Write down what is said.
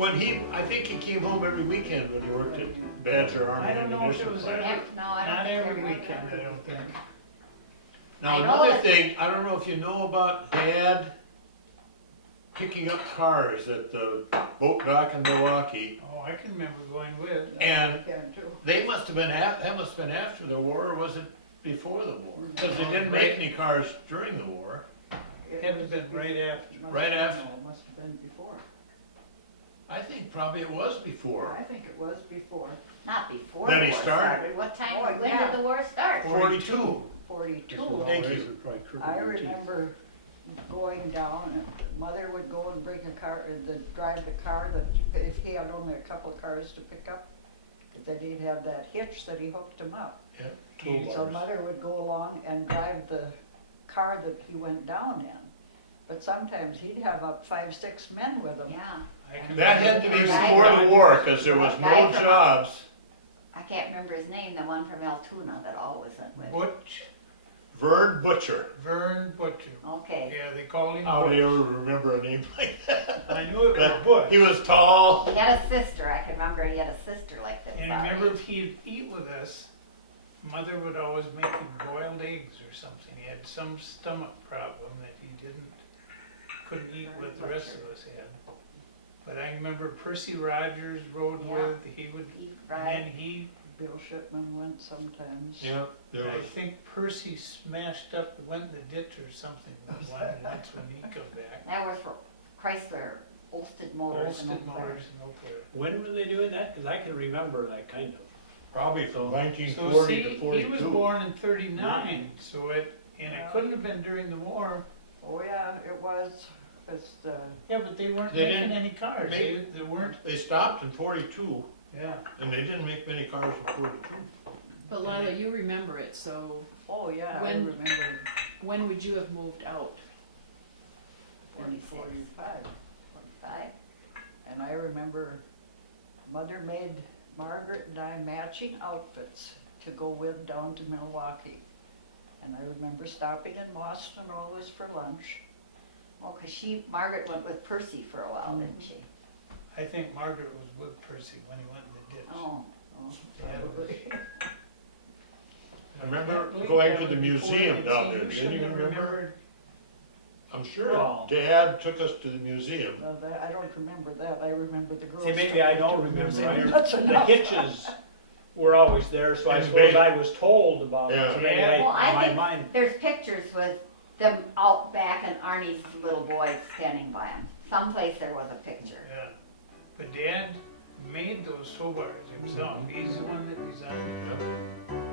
I think he came home every weekend when he worked at Badger Army I don't know if it Ammunition was Plant. No, I don't not think every they're weekend, I don't think. Now, I know another that- thing, I don't know if you know about Dad picking up cars at the boat dock in Milwaukee. Oh, I can remember going with. And Can too. that must have been after the war, or was it before the war? Because they didn't make any cars during the war. It had to have been right after. Right after. No, it must have been before. I think probably it was before. I think it was before. Not before Then the he war started. What time, Oh, when yeah. did the war start? 42. 42. Thank you. I remember going down, and Mother would go and bring a car, drive the car that, if he had only a couple of cars to pick up, that he'd have that hitch that he hooked him up. Yeah, So Mother would go along and drive the car that he went down in. But sometimes he'd have up 5, 6 men with him. Yeah, I can That had to be remember- before the war, because there was no jobs. I can't remember his name, the one from Altoona that always went with. Butch, Vern Butcher. Vern Butcher. Okay, Yeah, they called him How do you Butch. ever remember a name like that? I knew it was But Butch. he was tall. he had a sister, I can remember he had a sister like this. And I remember if he'd eat with us, Mother would always make him boiled eggs or something. He had some stomach problem that he couldn't eat what the rest of us had. But I remember Percy Rogers rode Yeah. with, he would, He and fried, then he, Bill Shipman went sometimes. Yeah, there I was. think Percy smashed up, went in the ditch or something once when he come back. that was for Chrysler, Olsted Motors in Olsted Oak Cliff. Motors in Oak Cliff. When were they doing that? Because I can remember that kind of. Probably from So 1940 see, to he 42. was born in 39, so it couldn't have been during the war. Oh, yeah, it was, it's the, Yeah, but they weren't They making didn't any cars. make- They weren't. They stopped in 42, Yeah. and they didn't make many cars in 42. But Lila, you remember it, so oh, yeah, I When- remember when would you have moved out? 45. 45. And I remember Mother made Margaret and I matching outfits to go with down to Milwaukee. And I remember stopping in Boston always for lunch. Oh, cause Margaret went with Percy for a while, didn't she? I think Margaret was with Percy when he went in the ditch. Oh, Yeah, it was- Probably. I remember can't believe going that to the was before museum they'd down seen there. you. Didn't Shouldn't you have remember? remembered. I'm sure Oh. Dad took us to the museum. I don't remember that, I remember the girls. See, maybe I coming don't to the remember. museum. I- That's The enough. hitches were always there, so I And suppose they- I was told about Yeah. it. So maybe Yeah. Well, I my think- mind. There's pictures with them out back and Arnie's little boy standing by him. Someplace there was a picture. Yeah. But Dad made those tow bars himself. He's the one that designed them.